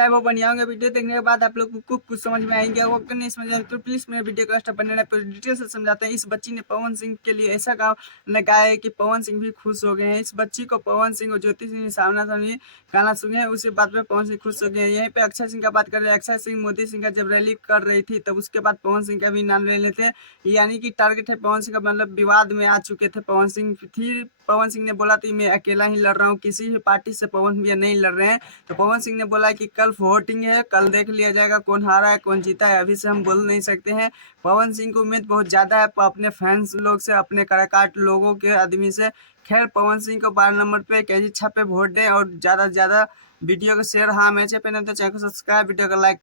कैसा है वो बढ़िया होंगे। वीडियो देखने के बाद आप लोग को कुछ समझ में आएंगे, वो नहीं समझ आए तो प्लीज मेरे वीडियो को लास्ट बने रहे, डिटेल से समझाते हैं। इस बच्ची ने पवन सिंह के लिए ऐसा गाया है कि पवन सिंह भी खुश हो गए हैं। इस बच्ची को पवन सिंह और ज्योति सिंह सामना सामनी गाना सुने, उसी बात पे पवन सिंह खुश हो गए हैं। यहीं पे अक्षय सिंह का बात कर रहे हैं। अक्षय सिंह मोदी सिंह का जब रैली कर रही थी तब उसके बाद पवन सिंह का भी नाम ले लेते, यानी कि टारगेट है पवन सिंह का, मतलब विवाद में आ चुके थे पवन सिंह। फिर पवन सिंह ने बोला था मैं अकेला ही लड़ रहा हूँ, किसी भी पार्टी से पवन भैया नहीं लड़ रहे हैं। तो पवन सिंह ने बोला कि कल वोटिंग है, कल देख लिया जाएगा कौन हारा है कौन जीता है, अभी से हम बोल नहीं सकते हैं। पवन सिंह को उम्मीद बहुत ज़्यादा है अपने फैंस लोग से, अपने कलाकार लोगों के आदमी से। खैर पवन सिंह को 12 नंबर पे कैसी छापे वोट दें और ज़्यादा से ज़्यादा वीडियो को शेयर। हाँ, मैच पे नहीं तो चैनल को सब्सक्राइब, वीडियो को लाइक।